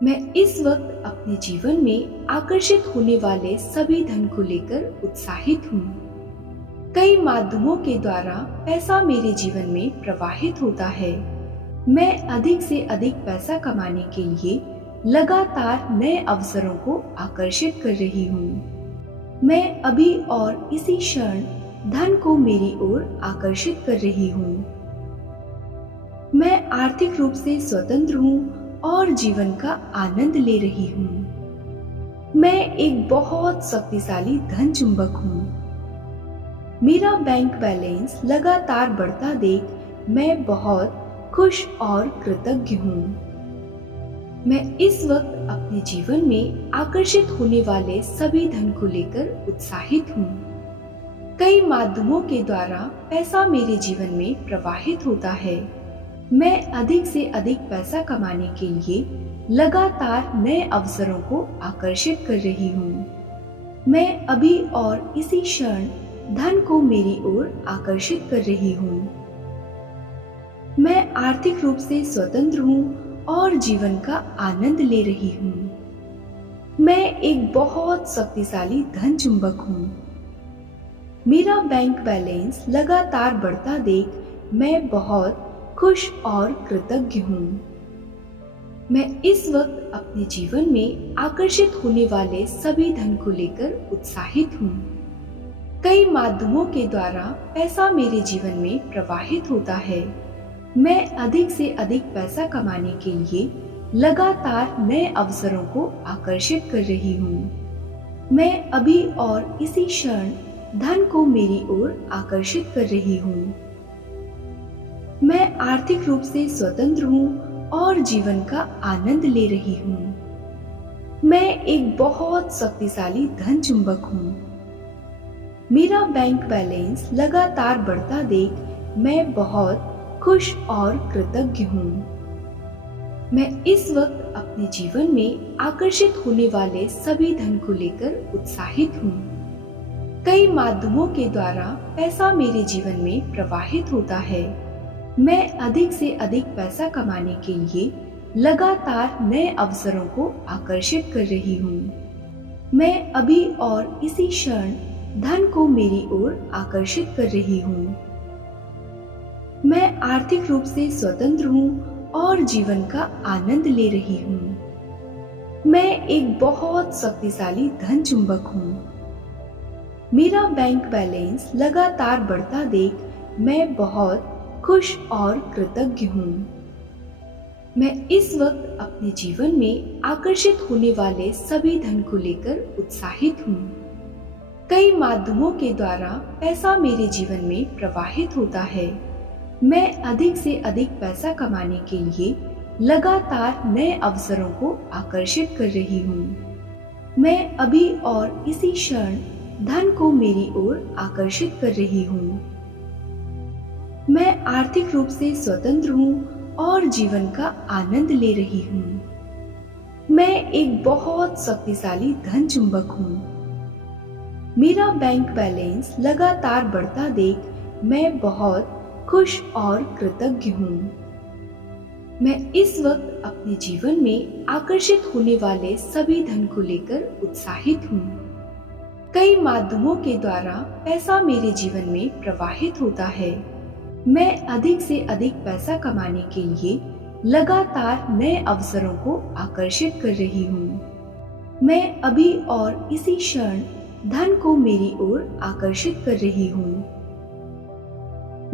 मैं इस वक्त अपने जीवन में आकर्षित होने वाले सभी धन को लेकर उत्साहित हूँ। कई माध्यमों के द्वारा पैसा मेरे जीवन में प्रवाहित होता है। मैं अधिक से अधिक पैसा कमाने के लिए लगातार नए अवसरों को आकर्षित कर रही हूँ। मैं अभी और इसी क्षण धन को मेरी ओर आकर्षित कर रही हूँ। मैं आर्थिक रूप से स्वतंत्र हूँ और जीवन का आनंद ले रही हूँ। मैं एक बहुत शक्तिशाली धन चुंबक हूँ। मेरा बैंक बैलेंस लगातार बढ़ता देख मैं बहुत खुश और कृतज्ञ हूँ। मैं इस वक्त अपने जीवन में आकर्षित होने वाले सभी धन को लेकर उत्साहित हूँ। कई माध्यमों के द्वारा पैसा मेरे जीवन में प्रवाहित होता है। मैं अधिक से अधिक पैसा कमाने के लिए लगातार नए अवसरों को आकर्षित कर रही हूँ। मैं अभी और इसी क्षण धन को मेरी ओर आकर्षित कर रही हूँ। मैं आर्थिक रूप से स्वतंत्र हूँ और जीवन का आनंद ले रही हूँ। मैं एक बहुत शक्तिशाली धन चुंबक हूँ। मेरा बैंक बैलेंस लगातार बढ़ता देख मैं बहुत खुश और कृतज्ञ हूँ। मैं इस वक्त अपने जीवन में आकर्षित होने वाले सभी धन को लेकर उत्साहित हूँ। कई माध्यमों के द्वारा पैसा मेरे जीवन में प्रवाहित होता है। मैं अधिक से अधिक पैसा कमाने के लिए लगातार नए अवसरों को आकर्षित कर रही हूँ। मैं अभी और इसी क्षण धन को मेरी ओर आकर्षित कर रही हूँ। मैं आर्थिक रूप से स्वतंत्र हूँ और जीवन का आनंद ले रही हूँ। मैं एक बहुत शक्तिशाली धन चुंबक हूँ। मेरा बैंक बैलेंस लगातार बढ़ता देख मैं बहुत खुश और कृतज्ञ हूँ। मैं इस वक्त अपने जीवन में आकर्षित होने वाले सभी धन को लेकर उत्साहित हूँ। कई माध्यमों के द्वारा पैसा मेरे जीवन में प्रवाहित होता है। मैं अधिक से अधिक पैसा कमाने के लिए लगातार नए अवसरों को आकर्षित कर रही हूँ। मैं अभी और इसी क्षण धन को मेरी ओर आकर्षित कर रही हूँ। मैं आर्थिक रूप से स्वतंत्र हूँ और जीवन का आनंद ले रही हूँ। मैं एक बहुत शक्तिशाली धन चुंबक हूँ। मेरा बैंक बैलेंस लगातार बढ़ता देख मैं बहुत खुश और कृतज्ञ हूँ। मैं इस वक्त अपने जीवन में आकर्षित होने वाले सभी धन को लेकर उत्साहित हूँ। कई माध्यमों के द्वारा पैसा मेरे जीवन में प्रवाहित होता है। मैं अधिक से अधिक पैसा कमाने के लिए लगातार नए अवसरों को आकर्षित कर रही हूँ। मैं अभी और इसी क्षण धन को मेरी ओर आकर्षित कर रही हूँ। मैं आर्थिक रूप से स्वतंत्र हूँ और जीवन का आनंद ले रही हूँ। मैं एक बहुत शक्तिशाली धन चुंबक हूँ। मेरा बैंक बैलेंस लगातार बढ़ता देख मैं बहुत खुश और कृतज्ञ हूँ। मैं इस वक्त अपने जीवन में आकर्षित होने वाले सभी धन को लेकर उत्साहित हूँ। कई माध्यमों के द्वारा पैसा मेरे जीवन में प्रवाहित होता है। मैं अधिक से अधिक पैसा कमाने के लिए लगातार नए अवसरों को आकर्षित कर रही हूँ। मैं अभी और इसी क्षण धन को मेरी ओर आकर्षित कर रही हूँ।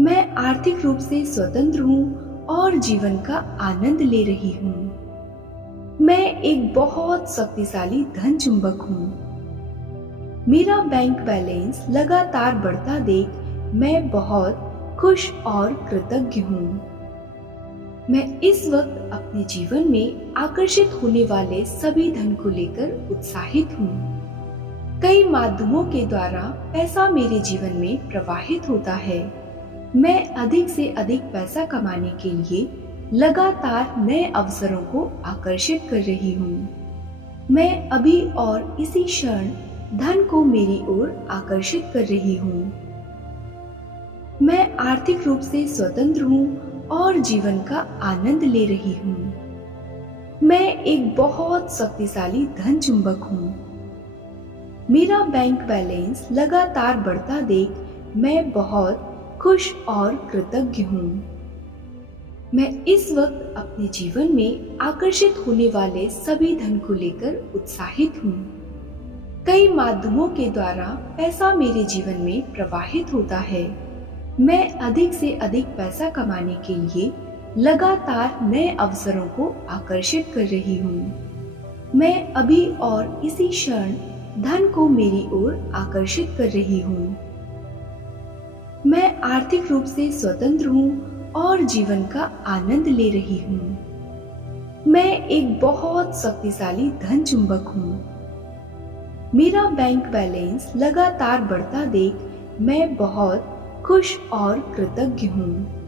मैं आर्थिक रूप से स्वतंत्र हूँ और जीवन का आनंद ले रही हूँ। मैं एक बहुत शक्तिशाली धन चुंबक हूँ। मेरा बैंक बैलेंस लगातार बढ़ता देख मैं बहुत खुश और कृतज्ञ हूँ। मैं इस वक्त अपने जीवन में आकर्षित होने वाले सभी धन को लेकर उत्साहित हूँ। कई माध्यमों के द्वारा पैसा मेरे जीवन में प्रवाहित होता है। मैं अधिक से अधिक पैसा कमाने के लिए लगातार नए अवसरों को आकर्षित कर रही हूँ। मैं अभी और इसी क्षण धन को मेरी ओर आकर्षित कर रही हूँ। मैं आर्थिक रूप से स्वतंत्र हूँ और जीवन का आनंद ले रही हूँ। मैं एक बहुत शक्तिशाली धन चुंबक हूँ। मेरा बैंक बैलेंस लगातार बढ़ता देख मैं बहुत खुश और कृतज्ञ हूँ। मैं इस वक्त अपने जीवन में आकर्षित होने वाले सभी धन को लेकर उत्साहित हूँ। कई माध्यमों के द्वारा पैसा मेरे जीवन में प्रवाहित होता है। मैं अधिक से अधिक पैसा कमाने के लिए लगातार नए अवसरों को आकर्षित कर रही हूँ। मैं अभी और इसी क्षण धन को मेरी ओर आकर्षित कर रही हूँ। मैं आर्थिक रूप से स्वतंत्र हूँ और जीवन का आनंद ले रही हूँ। मैं एक बहुत शक्तिशाली धन चुंबक हूँ। मेरा बैंक बैलेंस लगातार बढ़ता देख मैं बहुत खुश और कृतज्ञ हूँ।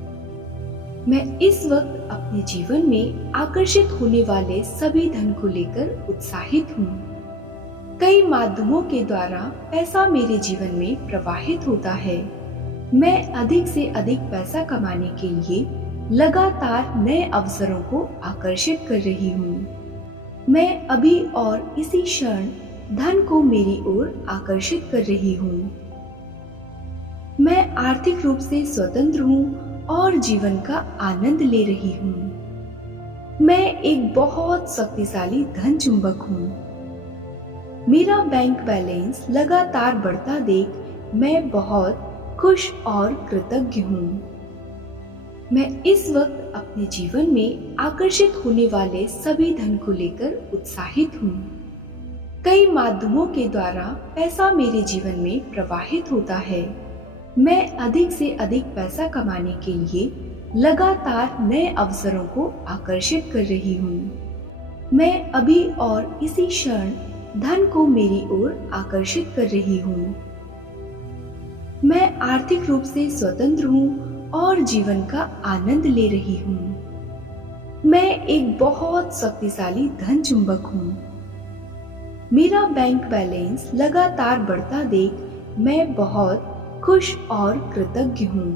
मैं इस वक्त अपने जीवन में आकर्षित होने वाले सभी धन को लेकर उत्साहित हूँ। कई माध्यमों के द्वारा पैसा मेरे जीवन में प्रवाहित होता है। मैं अधिक से अधिक पैसा कमाने के लिए लगातार नए अवसरों को आकर्षित कर रही हूँ। मैं अभी और इसी क्षण धन को मेरी ओर आकर्षित कर रही हूँ। मैं आर्थिक रूप से स्वतंत्र हूँ और जीवन का आनंद ले रही हूँ। मैं एक बहुत शक्तिशाली धन चुंबक हूँ। मेरा बैंक बैलेंस लगातार बढ़ता देख मैं बहुत खुश और कृतज्ञ हूँ। मैं इस वक्त अपने जीवन में आकर्षित होने वाले सभी धन को लेकर उत्साहित हूँ। कई माध्यमों के द्वारा पैसा मेरे जीवन में प्रवाहित होता है। मैं अधिक से अधिक पैसा कमाने के लिए लगातार नए अवसरों को आकर्षित कर रही हूँ। मैं अभी और इसी क्षण धन को मेरी ओर आकर्षित कर रही हूँ। मैं आर्थिक रूप से स्वतंत्र हूँ और जीवन का आनंद ले रही हूँ। मैं एक बहुत शक्तिशाली धन चुंबक हूँ। मेरा बैंक बैलेंस लगातार बढ़ता देख मैं बहुत खुश और कृतज्ञ हूँ।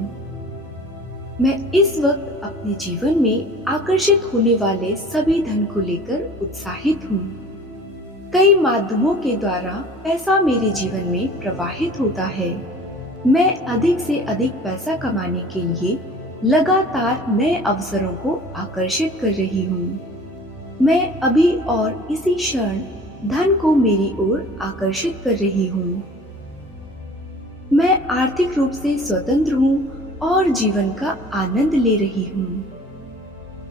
मैं इस वक्त अपने जीवन में आकर्षित होने वाले सभी धन को लेकर उत्साहित हूँ। कई माध्यमों के द्वारा पैसा मेरे जीवन में प्रवाहित होता है। मैं अधिक से अधिक पैसा कमाने के लिए लगातार नए अवसरों को आकर्षित कर रही हूँ। मैं अभी और इसी क्षण धन को मेरी ओर आकर्षित कर रही हूँ। मैं आर्थिक रूप से स्वतंत्र हूँ और जीवन का आनंद ले रही हूँ।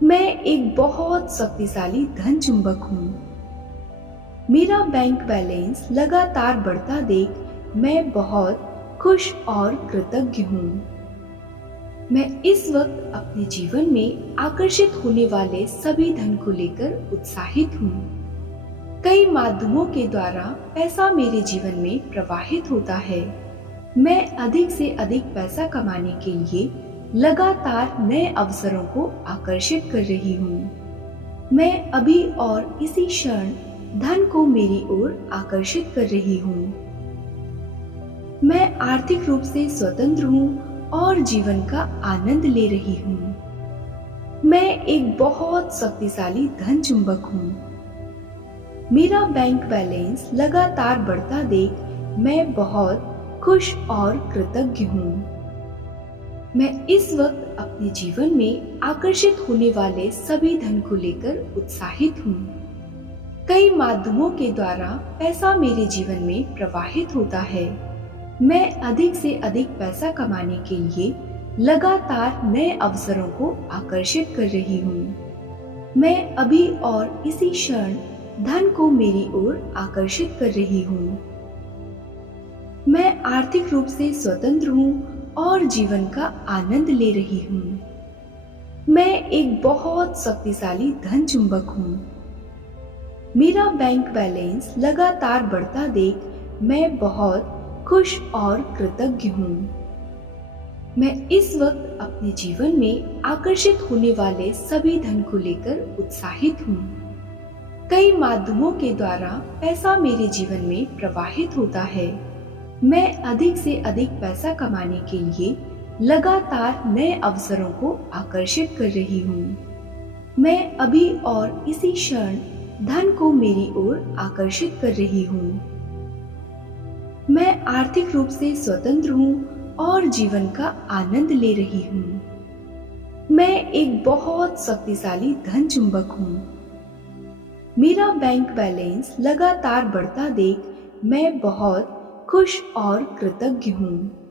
मैं एक बहुत शक्तिशाली धन चुंबक हूँ। मेरा बैंक बैलेंस लगातार बढ़ता देख मैं बहुत खुश और कृतज्ञ हूँ। मैं इस वक्त अपने जीवन में आकर्षित होने वाले सभी धन को लेकर उत्साहित हूँ। कई माध्यमों के द्वारा पैसा मेरे जीवन में प्रवाहित होता है। मैं अधिक से अधिक पैसा कमाने के लिए लगातार नए अवसरों को आकर्षित कर रही हूँ। मैं अभी और इसी क्षण धन को मेरी ओर आकर्षित कर रही हूँ। मैं आर्थिक रूप से स्वतंत्र हूँ और जीवन का आनंद ले रही हूँ। मैं एक बहुत शक्तिशाली धन चुंबक हूँ। मेरा बैंक बैलेंस लगातार बढ़ता देख मैं बहुत खुश और कृतज्ञ हूँ। मैं इस वक्त अपने जीवन में आकर्षित होने वाले सभी धन को लेकर उत्साहित हूँ। कई माध्यमों के द्वारा पैसा मेरे जीवन में प्रवाहित होता है। मैं अधिक से अधिक पैसा कमाने के लिए लगातार नए अवसरों को आकर्षित कर रही हूँ। मैं अभी और इसी क्षण धन को मेरी ओर आकर्षित कर रही हूँ। मैं आर्थिक रूप से स्वतंत्र हूँ और जीवन का आनंद ले रही हूँ। मैं एक बहुत शक्तिशाली धन चुंबक हूँ। मेरा बैंक बैलेंस लगातार बढ़ता देख मैं बहुत खुश और कृतज्ञ हूँ। मैं इस वक्त अपने जीवन में आकर्षित होने वाले सभी धन को लेकर उत्साहित हूँ। कई माध्यमों के द्वारा पैसा मेरे जीवन में प्रवाहित होता है। मैं अधिक से अधिक पैसा कमाने के लिए लगातार नए अवसरों को आकर्षित कर रही हूँ। मैं अभी और इसी क्षण धन को मेरी ओर आकर्षित कर रही हूँ। मैं आर्थिक रूप से स्वतंत्र हूँ और जीवन का आनंद ले रही हूँ। मैं एक बहुत शक्तिशाली धन चुंबक हूँ। मेरा बैंक बैलेंस लगातार बढ़ता देख मैं बहुत खुश और कृतज्ञ हूँ।